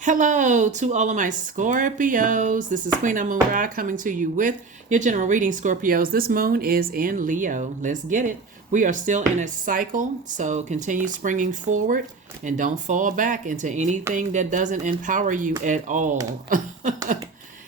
Hello to all of my Scorpios. This is Queen Amun Ra coming to you with your general reading, Scorpios. This moon is in Leo. Let's get it. We are still in a cycle, so continue springing forward and don't fall back into anything that doesn't empower you at all.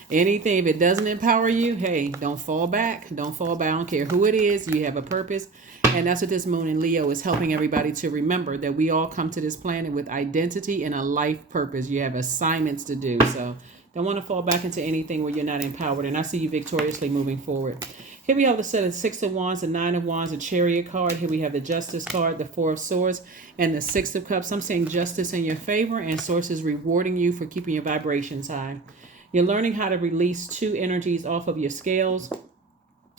Anything, if it doesn't empower you, hey, don't fall back. Don't fall back. I don't care who it is. You have a purpose. And that's what this moon in Leo is helping everybody to remember, that we all come to this planet with identity and a life purpose. You have assignments to do. So don't want to fall back into anything where you're not empowered. And I see you victoriously moving forward. Here we have the set of Six of Wands, the Nine of Wands, the Chariot card. Here we have the Justice card, the Four of Swords, and the Six of Cups. I'm saying justice in your favor, and Source is rewarding you for keeping your vibrations high. You're learning how to release two energies off of your scales.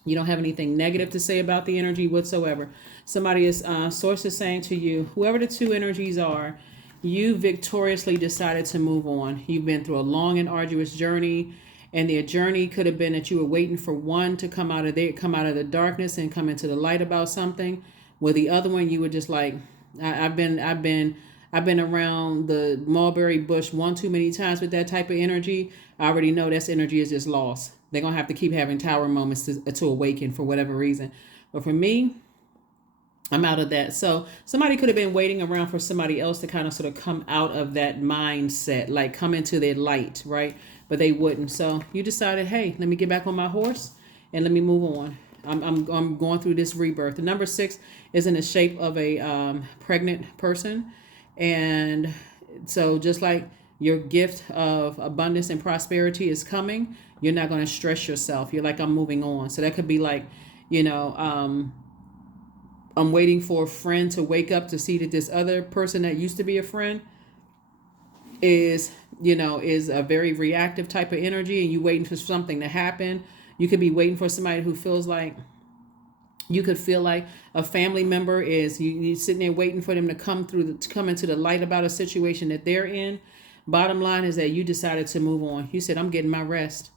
You don't have anything negative to say about the energy whatsoever. Somebody is, Source is saying to you, whoever the two energies are, you victoriously decided to move on. You've been through a long and arduous journey, and the journey could have been that you were waiting for one to come out of the darkness and come into the light about something. With the other one, you were just like, I've been around the mulberry bush one too many times with that type of energy. I already know this energy is just lost. They're going to have to keep having tower moments to awaken for whatever reason. But for me, I'm out of that. So somebody could have been waiting around for somebody else to kind of sort of come out of that mindset, like come into their light, right? But they wouldn't. So you decided, hey, let me get back on my horse and let me move on. I'm going through this rebirth. The number 6 is in the shape of a pregnant person. And so just like your gift of abundance and prosperity is coming, you're not going to stress yourself. You're like, I'm moving on. So that could be like, I'm waiting for a friend to wake up to see that this other person that used to be a friend is a very reactive type of energy, and you waiting for something to happen. You could be waiting for somebody who feels like, you could feel like a family member is, you sitting there waiting for them to come into the light about a situation that they're in. Bottom line is that you decided to move on. You said, I'm getting my rest,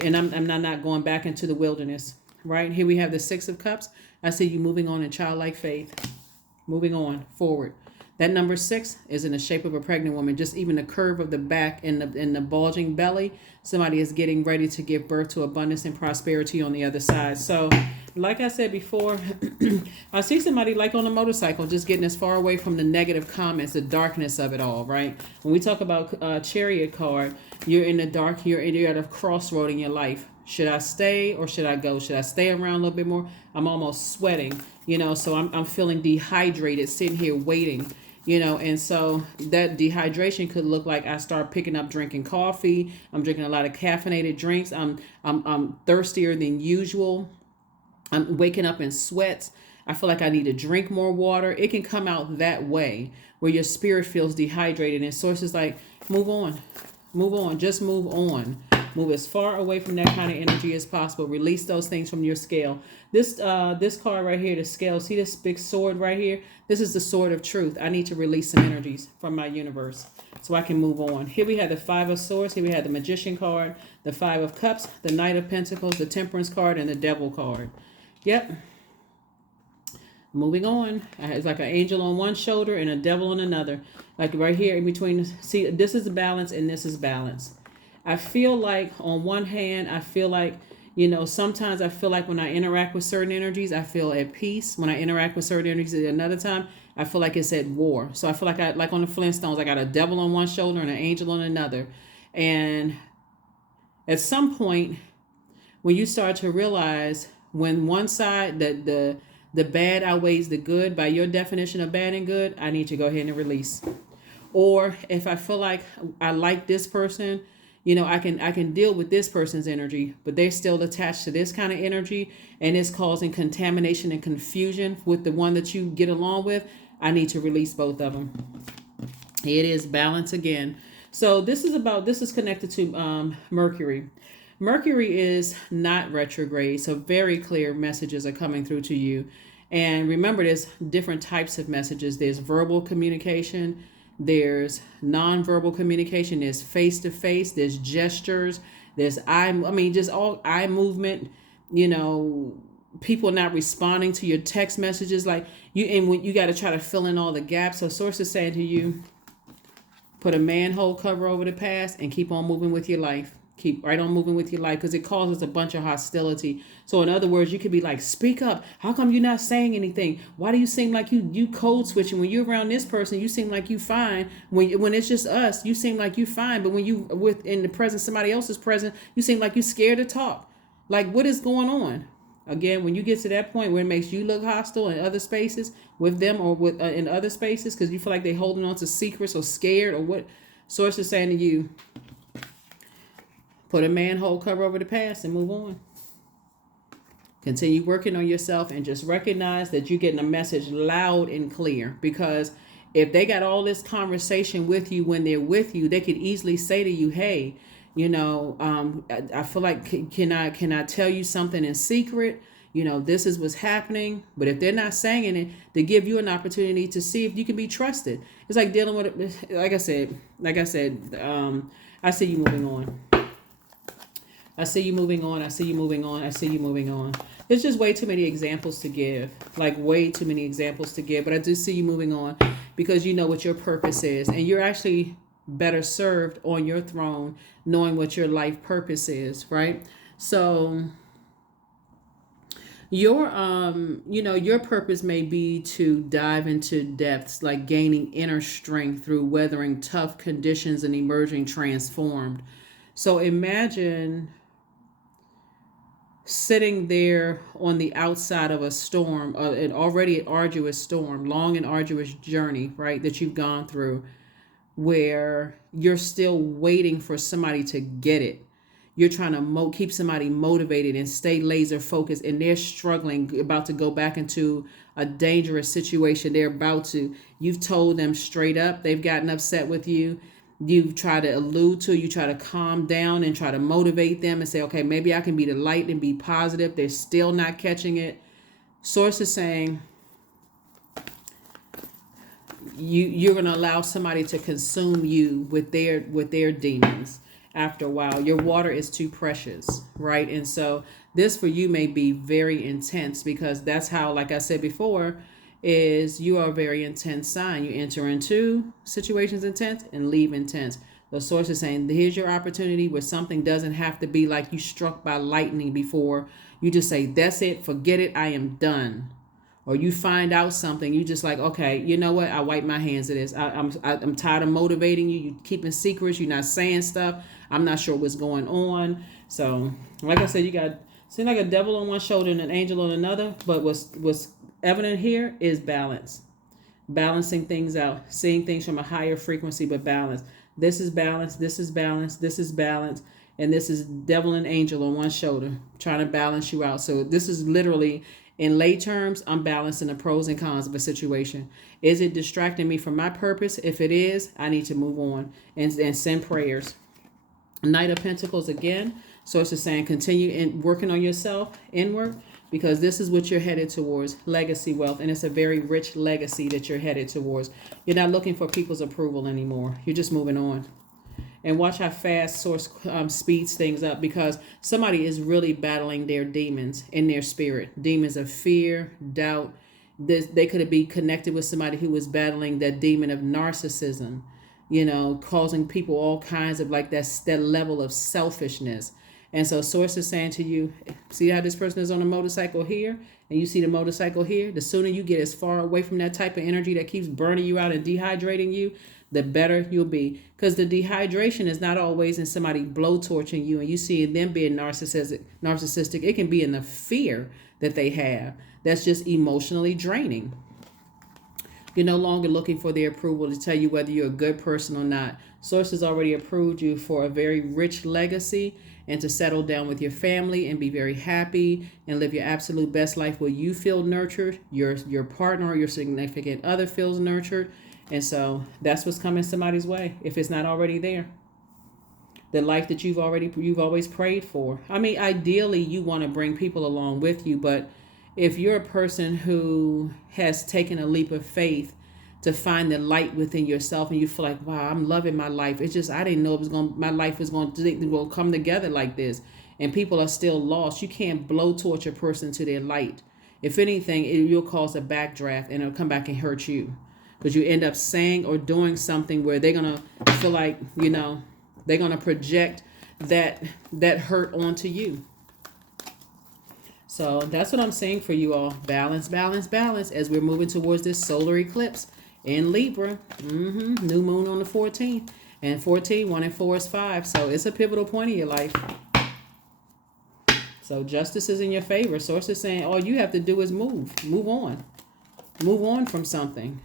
and I'm not going back into the wilderness. Right here we have the Six of Cups. I see you moving on in childlike faith, moving on forward. That number 6 is in the shape of a pregnant woman. Just even the curve of the back and the bulging belly. Somebody is getting ready to give birth to abundance and prosperity on the other side. So, like I said before, I see somebody like on a motorcycle just getting as far away from the negative comments, the darkness of it all, right? When we talk about Chariot card, you're in the dark, you're at a crossroad in your life. Should I stay or should I go? Should I stay around a little bit more? I'm almost sweating, so I'm feeling dehydrated sitting here waiting. And so that dehydration could look like I start picking up drinking coffee. I'm drinking a lot of caffeinated drinks. I'm thirstier than usual. I'm waking up in sweats. I feel like I need to drink more water. It can come out that way where your spirit feels dehydrated, and sources like, move on, just move on. Move as far away from that kind of energy as possible. Release those things from your scale. This card right here, the scale. See this big sword right here? This is the sword of truth. I need to release some energies from my universe so I can move on. Here we have the Five of Swords. Here we have the Magician card, the Five of Cups, the Knight of Pentacles, the Temperance card, and the Devil card. Yep. Moving on. It's like an angel on one shoulder and a devil on another. Like right here in between. See, this is balance and this is balance. I feel like on one hand, sometimes I feel like when I interact with certain energies, I feel at peace. When I interact with certain energies at another time, I feel like it's at war. So I feel like like on the Flintstones, I got a devil on one shoulder and an angel on another. And at some point, when you start to realize when one side, that the bad outweighs the good by your definition of bad and good, I need to go ahead and release. Or if I feel like I like this person, I can deal with this person's energy, but they're still attached to this kind of energy, and it's causing contamination and confusion with the one that you get along with. I need to release both of them. It is balance again. So this is connected to Mercury. Mercury is not retrograde, so very clear messages are coming through to you. And remember, there's different types of messages. There's verbal communication. There's nonverbal communication. There's face-to-face. There's gestures. There's just all eye movement. People not responding to your text messages, like you, and when you got to try to fill in all the gaps. So sources saying to you, Put a manhole cover over the past and keep on moving with your life. Keep right on moving with your life, because it causes a bunch of hostility. So in other words, you could be like, speak up. How come you're not saying anything? Why do you seem like you code switching? When you're around this person, you seem like you fine. When it's just us, you seem like you fine. But when you with in the presence, somebody else is present, you seem like you scared to talk. Like, what is going on? Again, when you get to that point where it makes you look hostile in other spaces with them, or with in other spaces, because you feel like they're holding on to secrets or scared, or what source is saying to you, put a manhole cover over the past and move on. Continue working on yourself and just recognize that you're getting a message loud and clear. Because if they got all this conversation with you when they're with you, they could easily say to you, hey, I feel like, can I tell you something in secret? This is what's happening. But if they're not saying it, they give you an opportunity to see if you can be trusted. It's like dealing with, like I said, I see you moving on. I see you moving on. I see you moving on. I see you moving on. There's just way too many examples to give, like way too many examples to give. But I do see you moving on because you know what your purpose is. And you're actually better served on your throne knowing what your life purpose is, right? So your your purpose may be to dive into depths, like gaining inner strength through weathering tough conditions and emerging transformed. So imagine sitting there on the outside of a storm, an already arduous storm, long and arduous journey, right, that you've gone through, where you're still waiting for somebody to get it. You're trying to keep somebody motivated and stay laser focused, and they're struggling, about to go back into a dangerous situation. You've told them straight up, they've gotten upset with you. You try to you try to calm down and try to motivate them and say, okay, maybe I can be the light and be positive. They're still not catching it. Source is saying you're going to allow somebody to consume you with their demons. After a while, your water is too precious, right? And so this for you may be very intense, because that's how, like I said before, is you are a very intense sign. You enter into situations intense and leave intense. The source is saying, here's your opportunity where something doesn't have to be like you struck by lightning before. You just say, that's it, forget it, I am done. Or you find out something, you just like, okay, you know what? I wipe my hands of this. I'm tired of motivating you. You keeping secrets. You're not saying stuff. I'm not sure what's going on. So, like I said, you got seem like a devil on one shoulder and an angel on another. But what's evident here is balance, balancing things out, seeing things from a higher frequency, but balance. This is balance. This is balance. This is balance. And this is devil and angel on one shoulder trying to balance you out. So this is literally, in lay terms, I'm balancing the pros and cons of a situation. Is it distracting me from my purpose? If it is, I need to move on and send prayers. Knight of Pentacles again. Source is saying continue in working on yourself inward, because this is what you're headed towards, legacy wealth. And it's a very rich legacy that you're headed towards. You're not looking for people's approval anymore. You're just moving on. And watch how fast source speeds things up, because somebody is really battling their demons in their spirit. Demons of fear, doubt. They could be connected with somebody who was battling that demon of narcissism, causing people all kinds of like that level of selfishness. And so source is saying to you, see how this person is on a motorcycle here, and you see the motorcycle here? The sooner you get as far away from that type of energy that keeps burning you out and dehydrating you, the better you'll be. Because the dehydration is not always in somebody blowtorching you and you see them being narcissistic. It can be in the fear that they have. That's just emotionally draining. You're no longer looking for their approval to tell you whether you're a good person or not. Source has already approved you for a very rich legacy, and to settle down with your family and be very happy and live your absolute best life where you feel nurtured, your partner or your significant other feels nurtured. And so that's what's coming somebody's way, if it's not already there. The life that you've always prayed for. I mean, ideally, you want to bring people along with you, but if you're a person who has taken a leap of faith to find the light within yourself, and you feel like, wow, I'm loving my life. It's just, I didn't know my life was going to come together like this. And people are still lost. You can't blowtorch a person to their light. If anything, you'll cause a backdraft and it'll come back and hurt you. Because you end up saying or doing something where they're going to feel like, you know, they're going to project that hurt onto you. So that's what I'm saying for you all. Balance, balance, balance as we're moving towards this solar eclipse in Libra. New moon on the 14th. And 14, 1 and 4 is 5. So it's a pivotal point in your life. So justice is in your favor. Source is saying all you have to do is move. Move on. Move on from something.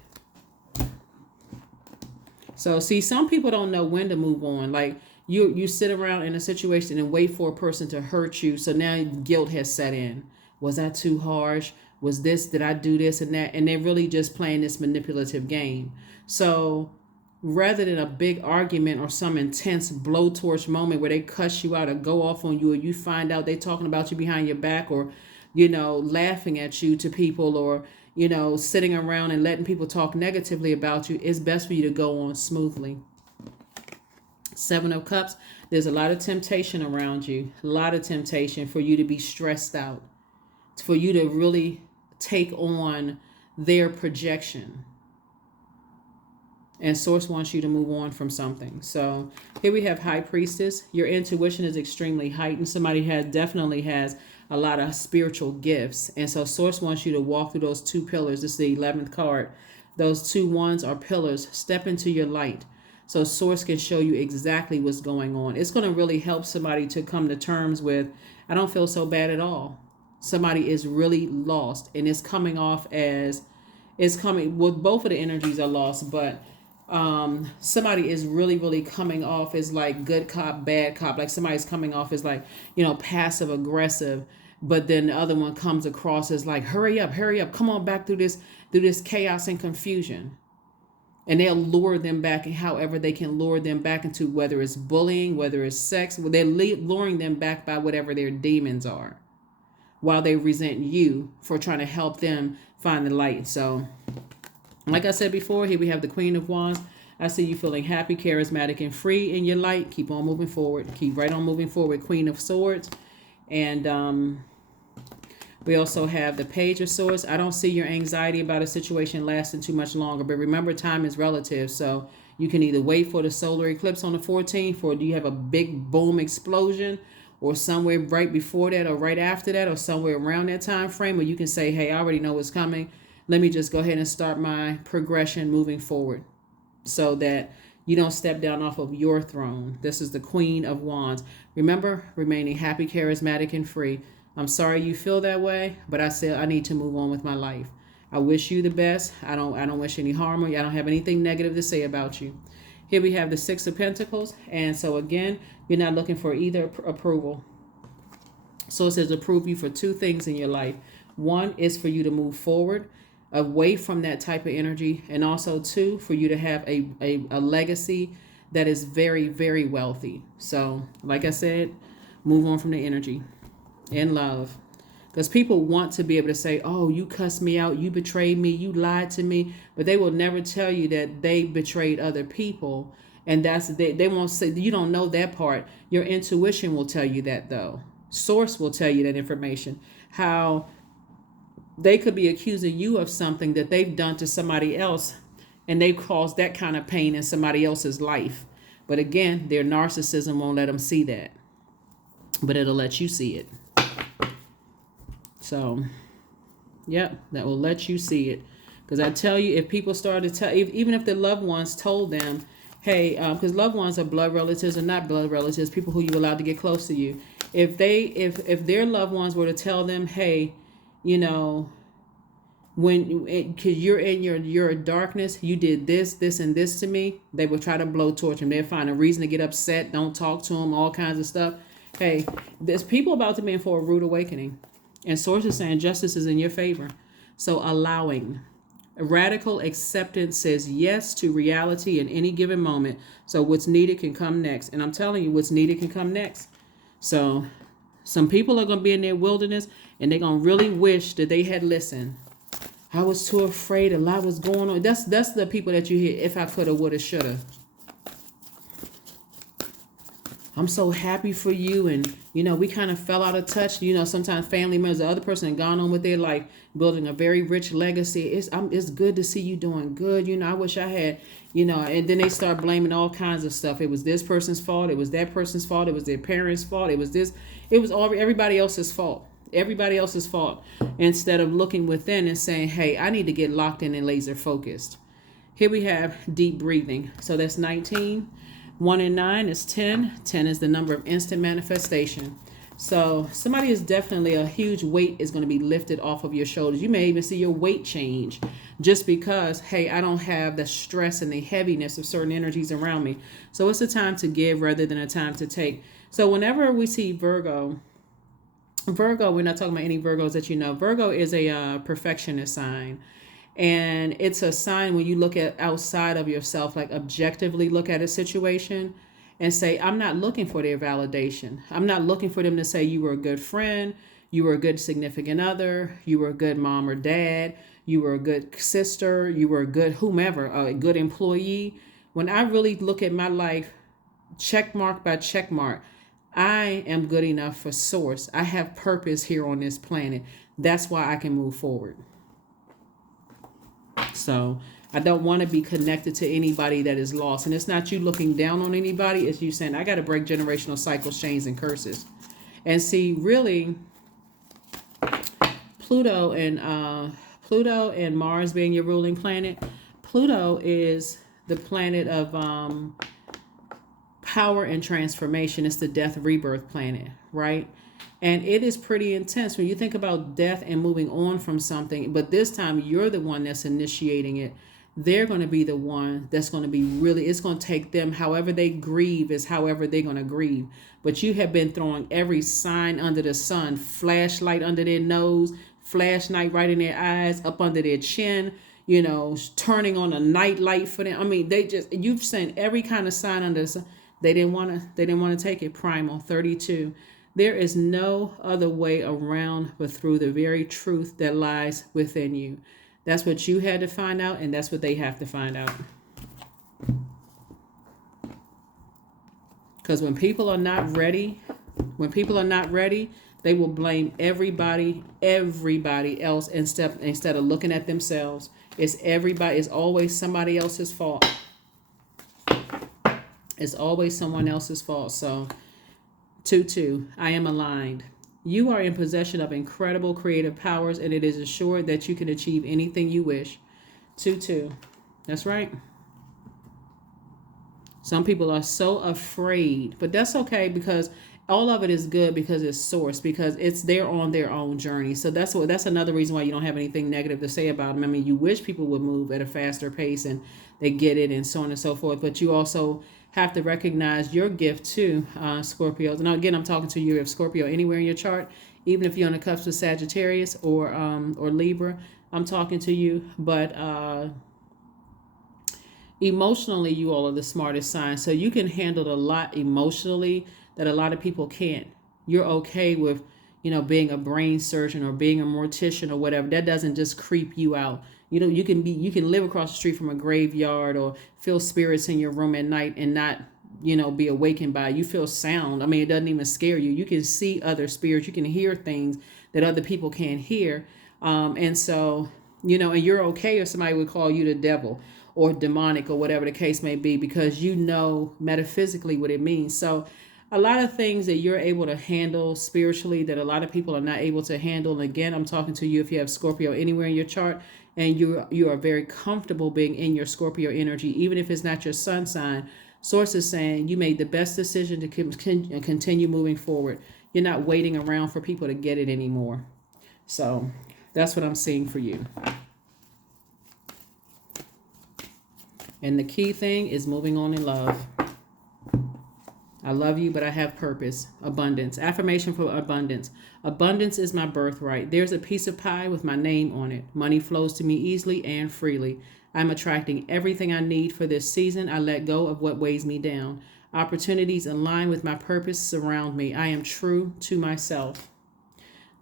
So see, some people don't know when to move on. Like you sit around in a situation and wait for a person to hurt you. So now guilt has set in. Was I too harsh? Was this, did I do this and that? And they're really just playing this manipulative game. So rather than a big argument or some intense blowtorch moment where they cuss you out or go off on you, or you find out they talking about you behind your back, or, you know, laughing at you to people, or, you know, sitting around and letting people talk negatively about you, it's best for you to go on smoothly. 7 of Cups, there's a lot of temptation around you, a lot of temptation for you to be stressed out, for you to really take on their projection. And Source wants you to move on from something. So here we have High Priestess. Your intuition is extremely heightened. Somebody definitely has a lot of spiritual gifts. And so Source wants you to walk through those 2 pillars. This is the 11th card. Those 2 wands are pillars. Step into your light. So Source can show you exactly what's going on. It's going to really help somebody to come to terms with, I don't feel so bad at all. Somebody is really lost, and it's coming off as, well, both of the energies are lost, but somebody is really, really coming off as like good cop, bad cop. Like somebody's coming off as like, you know, passive aggressive, but then the other one comes across as like, hurry up, come on back through this chaos and confusion. And they'll lure them back, and however they can lure them back into, whether it's bullying, whether it's sex, they're luring them back by whatever their demons are, while they resent you for trying to help them find the light. So like I said before, here we have the Queen of Wands. I see you feeling happy, charismatic, and free in your light. Keep on moving forward. Keep right on moving forward. Queen of Swords. And we also have the Page of Swords. I don't see your anxiety about a situation lasting too much longer. But remember, time is relative. So you can either wait for the solar eclipse on the 14th, or do you have a big boom explosion, or somewhere right before that, or right after that, or somewhere around that time frame, or you can say, hey, I already know what's coming. Let me just go ahead and start my progression moving forward, so that you don't step down off of your throne. This is the Queen of Wands. Remember, remaining happy, charismatic, and free. I'm sorry you feel that way, but I said I need to move on with my life. I wish you the best. I don't wish any harm on you. I don't have anything negative to say about you. Here we have the 6 of Pentacles. And so again, you're not looking for either approval. So it says approve you for 2 things in your life. One is for you to move forward away from that type of energy. And also 2, for you to have a legacy that is very, very wealthy. So like I said, move on from the energy in love. Because people want to be able to say, oh, you cussed me out, you betrayed me, you lied to me. But they will never tell you that they betrayed other people. And they won't say, you don't know that part. Your intuition will tell you that, though. Source will tell you that information. How they could be accusing you of something that they've done to somebody else, and they've caused that kind of pain in somebody else's life. But again, their narcissism won't let them see that. But it'll let you see it. So, yep, that will let you see it. Because I tell you, if people start to tell, even if the loved ones told them, hey, because loved ones are blood relatives or not blood relatives, people who you allowed to get close to you. If their loved ones were to tell them, hey, you know, because you're in your darkness, you did this, and this to me, they will try to blowtorch them. They'll find a reason to get upset, don't talk to them, all kinds of stuff. Hey, there's people about to be in for a rude awakening. And Source is saying justice is in your favor. So allowing. Radical acceptance says yes to reality in any given moment. So what's needed can come next. And I'm telling you, what's needed can come next. So some people are going to be in their wilderness, and they're going to really wish that they had listened. I was too afraid. A lot was going on. That's the people that you hear, if I coulda, woulda, shoulda. I'm so happy for you. And, we kind of fell out of touch. Sometimes family members, the other person had gone on with their life, building a very rich legacy. It's good to see you doing good. I wish I had, and then they start blaming all kinds of stuff. It was this person's fault. It was that person's fault. It was their parents' fault. It was all everybody else's fault. Everybody else's fault. Instead of looking within and saying, hey, I need to get locked in and laser focused. Here we have deep breathing. So that's 19. 1 and 9 is 10. 10 is the number of instant manifestation. So somebody is definitely, a huge weight is going to be lifted off of your shoulders. You may even see your weight change just because, hey, I don't have the stress and the heaviness of certain energies around me. So it's a time to give rather than a time to take. So whenever we see Virgo, we're not talking about any Virgos that you know. Virgo is a perfectionist sign. And it's a sign when you look at outside of yourself, like objectively look at a situation and say, I'm not looking for their validation. I'm not looking for them to say you were a good friend, you were a good significant other, you were a good mom or dad, you were a good sister, you were a good whomever, a good employee. When I really look at my life, check mark by check mark, I am good enough for source. I have purpose here on this planet. That's why I can move forward. So I don't want to be connected to anybody that is lost. And it's not you looking down on anybody. It's you saying, I got to break generational cycles, chains, and curses. And see, really, Pluto and Mars being your ruling planet. Pluto is the planet of power and transformation. It's the death rebirth planet, right? And it is pretty intense when you think about death and moving on from something. But this time you're the one that's initiating it. They're going to be the one that's going to be really, it's going to take them, however they grieve is however they're going to grieve. But you have been throwing every sign under the sun, flashlight under their nose, flashlight right in their eyes, up under their chin, turning on a night light for them. I mean, you've sent every kind of sign under the sun. They didn't want to take it. Primal 32. There is no other way around but through the very truth that lies within you. That's what you had to find out, and that's what they have to find out. Because when people are not ready, they will blame everybody else instead of looking at themselves. It's always somebody else's fault. It's always someone else's fault. So 2-2, I am aligned. You are in possession of incredible creative powers, and it is assured that you can achieve anything you wish. 2-2, that's right. Some people are so afraid, but that's okay, because all of it is good because it's source, because they're on their own journey. So that's another reason why you don't have anything negative to say about them. I mean, you wish people would move at a faster pace and they get it and so on and so forth, but you also have to recognize your gift too, Scorpios. And again, I'm talking to you if Scorpio anywhere in your chart, even if you're on the cusp of Sagittarius or Libra, I'm talking to you. But emotionally, you all are the smartest sign. So you can handle a lot emotionally that a lot of people can't. You're okay with, being a brain surgeon or being a mortician or whatever. That doesn't just creep you out. You can live across the street from a graveyard or feel spirits in your room at night and not, be awakened by it. You feel sound. I mean, it doesn't even scare you. You can see other spirits. You can hear things that other people can't hear. And so, and you're okay if somebody would call you the devil or demonic or whatever the case may be, because metaphysically what it means. So a lot of things that you're able to handle spiritually that a lot of people are not able to handle. And again, I'm talking to you if you have Scorpio anywhere in your chart and you are very comfortable being in your Scorpio energy, even if it's not your sun sign. Source is saying you made the best decision to continue moving forward. You're not waiting around for people to get it anymore. So that's what I'm seeing for you. And the key thing is moving on in love. I love you, but I have purpose. Abundance. Affirmation for abundance. Abundance is my birthright. There's a piece of pie with my name on it. Money flows to me easily and freely. I'm attracting everything I need for this season. I let go of what weighs me down. Opportunities align with my purpose surround me. I am true to myself.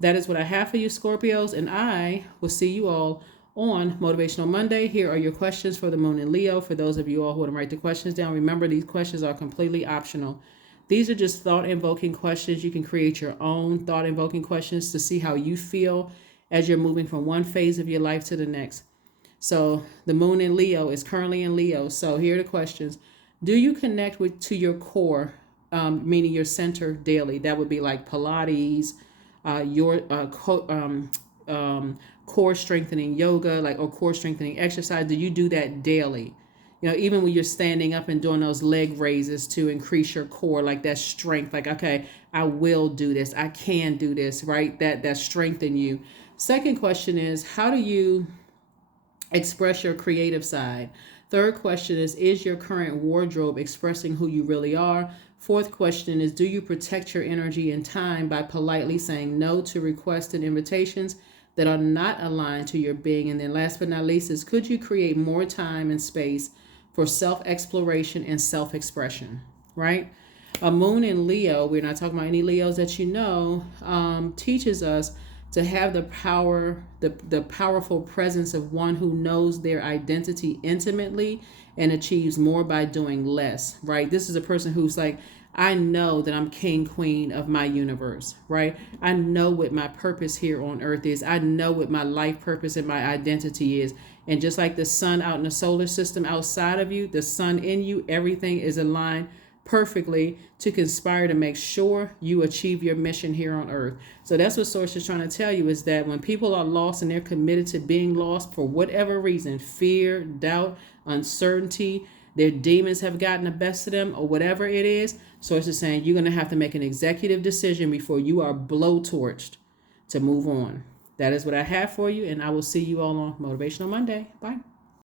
That is what I have for you, Scorpios, and I will see you all on Motivational Monday. Here are your questions for the Moon and Leo. For those of you all who want to write the questions down, remember these questions are completely optional. These are just thought-invoking questions. You can create your own thought-invoking questions to see how you feel as you're moving from one phase of your life to the next. So the moon in Leo is currently in Leo. So here are the questions. Do you connect to your core, meaning your center daily? That would be like Pilates, your core strengthening yoga, or core strengthening exercise. Do you do that daily? Even when you're standing up and doing those leg raises to increase your core, like that strength, like, okay, I will do this. I can do this, right? That strengthen you. Second question is, how do you express your creative side? Third question is your current wardrobe expressing who you really are? Fourth question is, do you protect your energy and time by politely saying no to requests and invitations that are not aligned to your being? And then last but not least is, could you create more time and space for self-exploration and self-expression, right? A moon in Leo, we're not talking about any Leos that teaches us to have the power, the powerful presence of one who knows their identity intimately and achieves more by doing less, right? This is a person who's like, I know that I'm king, queen of my universe, right? I know what my purpose here on earth is. I know what my life purpose and my identity is. And just like the sun out in the solar system outside of you, the sun in you, everything is aligned perfectly to conspire to make sure you achieve your mission here on earth. So that's what Source is trying to tell you, is that when people are lost and they're committed to being lost for whatever reason, fear, doubt, uncertainty, their demons have gotten the best of them or whatever it is, Source is saying you're going to have to make an executive decision before you are blowtorched to move on. That is what I have for you, and I will see you all on Motivational Monday. Bye.